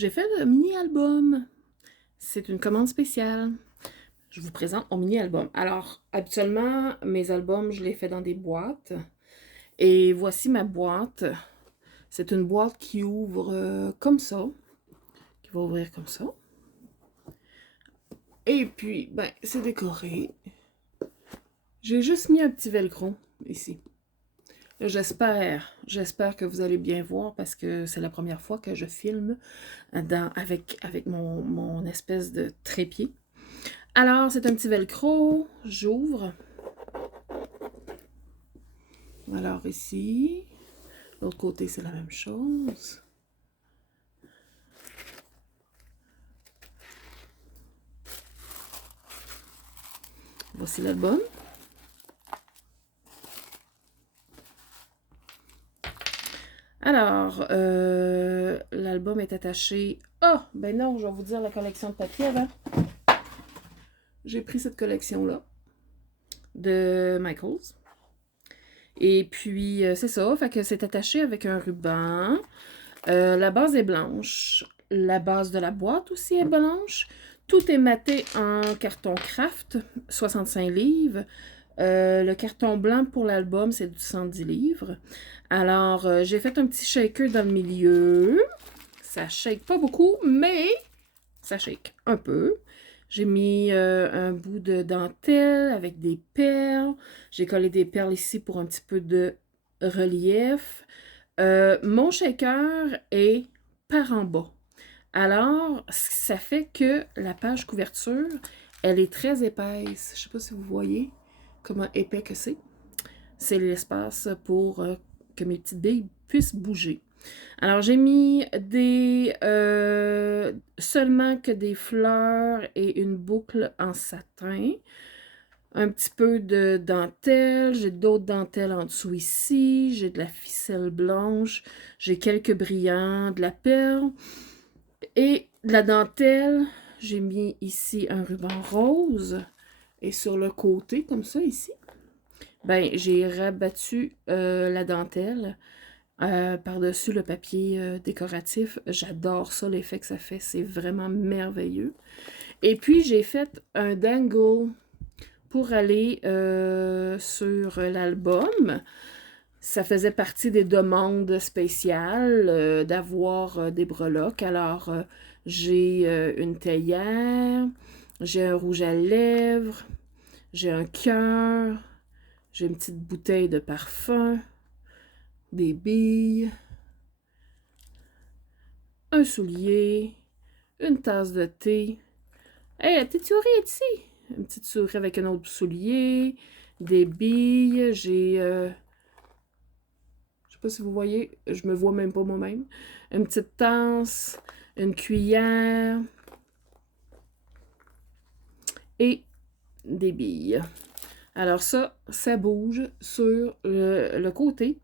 j'ai fait le mini-album. C'est une commande spéciale. Je vous présente mon mini-album. Alors, habituellement, mes albums, je les fais dans des boîtes. Et voici ma boîte. C'est une boîte qui ouvre comme ça. Qui va ouvrir comme ça. Et puis, ben, c'est décoré. J'ai juste mis un petit velcro ici. J'espère que vous allez bien voir parce que c'est la première fois que je filme avec mon espèce de trépied. Alors, c'est un petit velcro, j'ouvre. Alors ici, l'autre côté, c'est la même chose. Voici l'album. Alors, l'album est attaché... Ah, ben non, je vais vous dire la collection de papier avant. J'ai pris cette collection-là de Michaels. Et puis, c'est ça, fait que c'est attaché avec un ruban. La base est blanche. La base de la boîte aussi est blanche. Tout est maté en carton craft, 65 livres. Le carton blanc pour l'album, c'est du 110 livres. Alors, j'ai fait un petit shaker dans le milieu. Ça shake pas beaucoup, mais ça shake un peu. J'ai mis un bout de dentelle avec des perles. J'ai collé des perles ici pour un petit peu de relief. Mon shaker est par en bas. Alors, ça fait que la page couverture, elle est très épaisse. Je ne sais pas si vous voyez comment épais que c'est. C'est l'espace pour que mes petites billes puissent bouger. Alors, j'ai mis seulement que des fleurs et une boucle en satin. Un petit peu de dentelle. J'ai d'autres dentelles en dessous ici. J'ai de la ficelle blanche. J'ai quelques brillants, de la perle. Et de la dentelle, j'ai mis ici un ruban rose. Et sur le côté, comme ça, ici, ben, j'ai rabattu la dentelle par-dessus le papier décoratif. J'adore ça, l'effet que ça fait. C'est vraiment merveilleux. Et puis, j'ai fait un dangle pour aller sur l'album. Ça faisait partie des demandes spéciales d'avoir des breloques. Alors, j'ai une théière, j'ai un rouge à lèvres, j'ai un cœur, j'ai une petite bouteille de parfum, des billes, un soulier, une tasse de thé. Hey, la petite souris est ici! Une petite souris avec un autre soulier, des billes, j'ai... je sais pas si vous voyez, je me vois même pas moi-même. Une petite tasse, une cuillère et des billes. Alors ça bouge sur le côté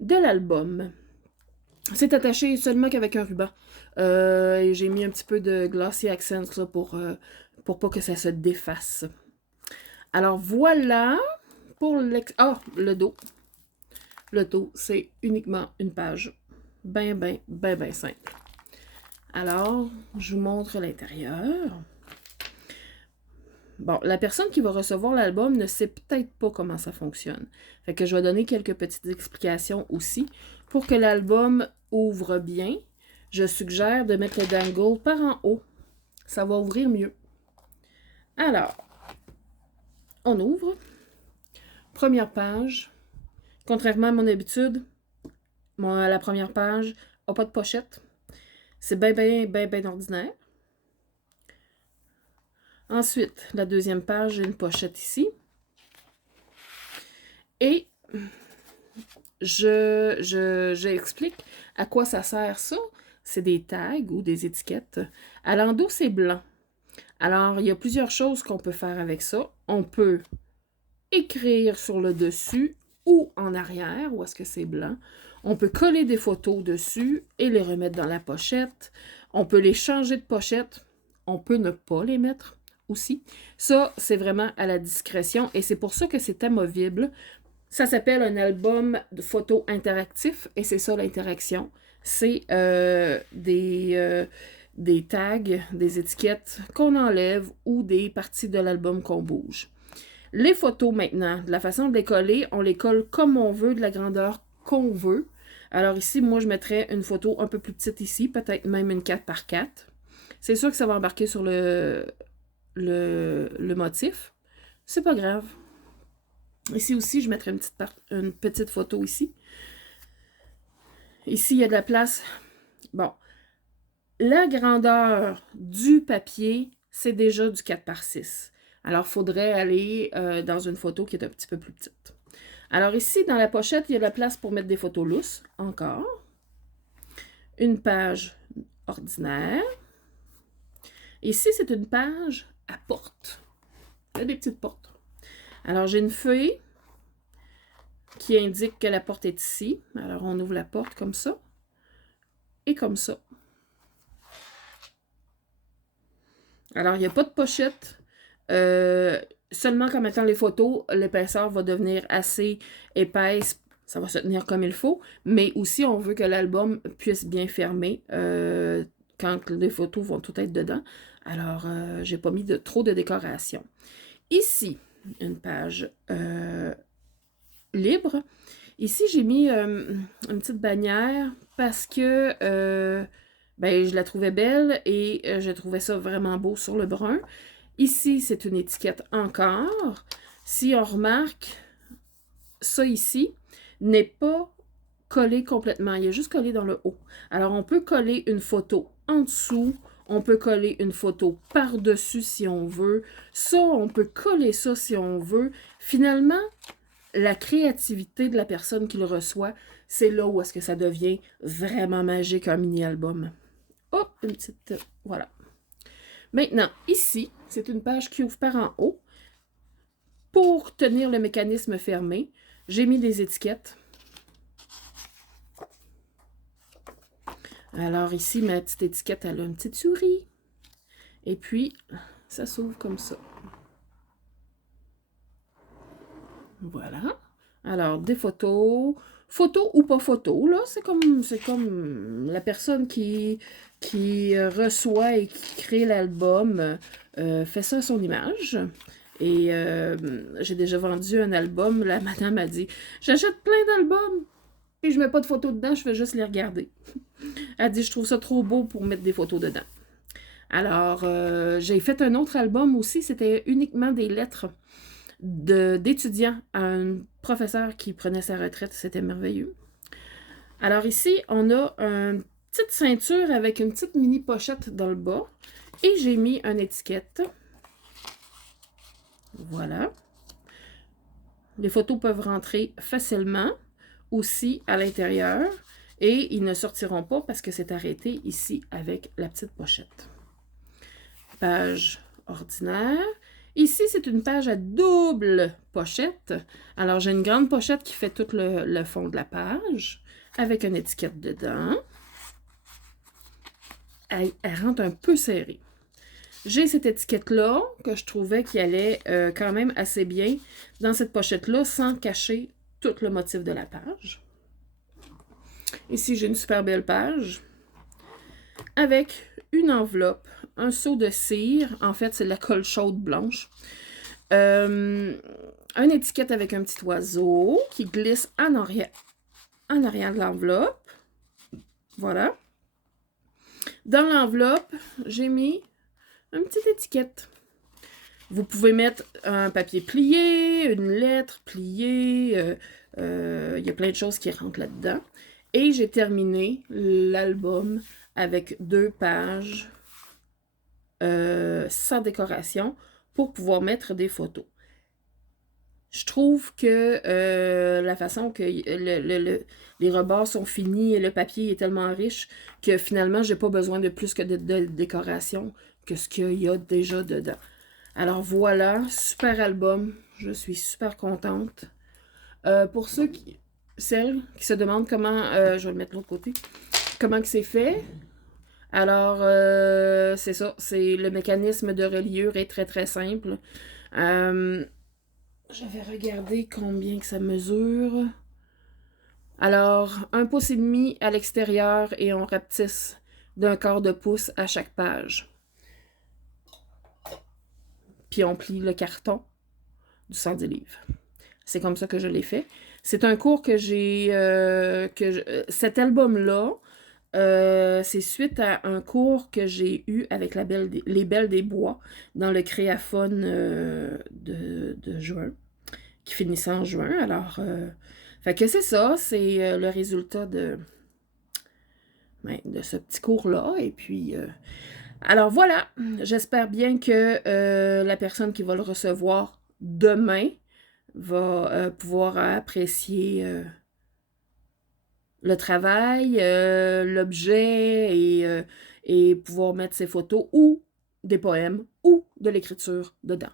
de l'album. C'est attaché seulement qu'avec un ruban. Et j'ai mis un petit peu de Glossy Accents là, pour pas que ça se défasse. Alors voilà pour le dos. Le dos, c'est uniquement une page. Ben simple. Alors, je vous montre l'intérieur. Bon, la personne qui va recevoir l'album ne sait peut-être pas comment ça fonctionne. Fait que je vais donner quelques petites explications aussi. Pour que l'album ouvre bien, je suggère de mettre le dangle par en haut. Ça va ouvrir mieux. Alors, on ouvre. Première page. Contrairement à mon habitude, la première page n'a pas de pochette. C'est bien ordinaire. Ensuite, la deuxième page, j'ai une pochette ici. Et j'explique à quoi ça sert ça. C'est des tags ou des étiquettes. À l'endos, c'est blanc. Alors, il y a plusieurs choses qu'on peut faire avec ça. On peut écrire sur le dessus ou en arrière, où est-ce que c'est blanc. On peut coller des photos dessus et les remettre dans la pochette. On peut les changer de pochette. On peut ne pas les mettre aussi. Ça, c'est vraiment à la discrétion et c'est pour ça que c'est amovible. Ça s'appelle un album de photos interactif et c'est ça l'interaction. c'est des tags, des étiquettes qu'on enlève ou des parties de l'album qu'on bouge. Les photos maintenant, de la façon de les coller, on les colle comme on veut, de la grandeur qu'on veut. Alors ici, moi, je mettrais une photo un peu plus petite ici, peut-être même une 4x4. C'est sûr que ça va embarquer sur le motif. C'est pas grave. Ici aussi, je mettrai une petite photo ici. Ici, il y a de la place. Bon. La grandeur du papier, c'est déjà du 4x6. Alors, il faudrait aller dans une photo qui est un petit peu plus petite. Alors ici, dans la pochette, il y a de la place pour mettre des photos lousses, encore. Une page ordinaire. Ici, c'est une page à porte. Il y a des petites portes. Alors, j'ai une feuille qui indique que la porte est ici. Alors, on ouvre la porte comme ça et comme ça. Alors, il n'y a pas de pochette. Seulement qu'en mettant les photos, l'épaisseur va devenir assez épaisse. Ça va se tenir comme il faut. Mais aussi, on veut que l'album puisse bien fermer quand les photos vont tout être dedans. Alors, j'ai pas mis trop de décoration. Ici, une page libre. Ici, j'ai mis une petite bannière parce que ben, je la trouvais belle et je trouvais ça vraiment beau sur le brun. Ici, c'est une étiquette encore. Si on remarque, ça ici n'est pas collé complètement. Il est juste collé dans le haut. Alors, on peut coller une photo en dessous. On peut coller une photo par-dessus si on veut. Ça, on peut coller ça si on veut. Finalement, la créativité de la personne qui le reçoit, c'est là où est-ce que ça devient vraiment magique, un mini-album. Hop, une petite... voilà. Maintenant, ici, c'est une page qui ouvre par en haut. Pour tenir le mécanisme fermé, j'ai mis des étiquettes. Alors ici, ma petite étiquette, elle a une petite souris. Et puis, ça s'ouvre comme ça. Voilà. Alors, des photos. Photos ou pas photos, là, c'est comme la personne qui reçoit et qui crée l'album fait ça à son image. Et j'ai déjà vendu un album. La madame a dit « J'achète plein d'albums et je mets pas de photos dedans, je fais juste les regarder. » Elle dit « Je trouve ça trop beau pour mettre des photos dedans. » Alors, j'ai fait un autre album aussi. C'était uniquement des lettres d'étudiants à un professeur qui prenait sa retraite. C'était merveilleux. Alors ici, on a une petite ceinture avec une petite mini pochette dans le bas. Et j'ai mis une étiquette. Voilà. Les photos peuvent rentrer facilement aussi à l'intérieur. Et ils ne sortiront pas parce que c'est arrêté ici avec la petite pochette. Page ordinaire. Ici, c'est une page à double pochette. Alors, j'ai une grande pochette qui fait tout le fond de la page, avec une étiquette dedans. Elle rentre un peu serrée. J'ai cette étiquette-là, que je trouvais qui allait quand même assez bien dans cette pochette-là, sans cacher tout le motif de la page. Ici, j'ai une super belle page, avec une enveloppe, un seau de cire. En fait, c'est de la colle chaude blanche. Une étiquette avec un petit oiseau qui glisse en arrière de l'enveloppe. Voilà. Dans l'enveloppe, j'ai mis une petite étiquette. Vous pouvez mettre un papier plié, une lettre pliée. Il y a plein de choses qui rentrent là-dedans. Et j'ai terminé l'album avec 2 pages sans décoration pour pouvoir mettre des photos. Je trouve que la façon que les rebords sont finis et le papier est tellement riche que finalement, j'ai pas besoin de plus que de décoration que ce qu'il y a déjà dedans. Alors voilà, super album. Je suis super contente. Pour celles qui se demandent comment, je vais le mettre de l'autre côté, comment que c'est fait. Alors, c'est ça, c'est le mécanisme de reliure est très très simple. Je vais regarder combien que ça mesure. Alors, 1,5 pouce à l'extérieur et on rapetisse d'1/4 de pouce à chaque page. Puis on plie le carton du 110 livres. C'est comme ça que je l'ai fait. C'est un cours que j'ai... cet album-là, c'est suite à un cours que j'ai eu avec les Belles des Bois dans le Créaphone de juin, qui finissait en juin. Alors, fait que c'est ça, c'est le résultat de ce petit cours-là. Et puis, alors voilà, j'espère bien que la personne qui va le recevoir demain va pouvoir apprécier le travail, l'objet et pouvoir mettre ses photos ou des poèmes ou de l'écriture dedans.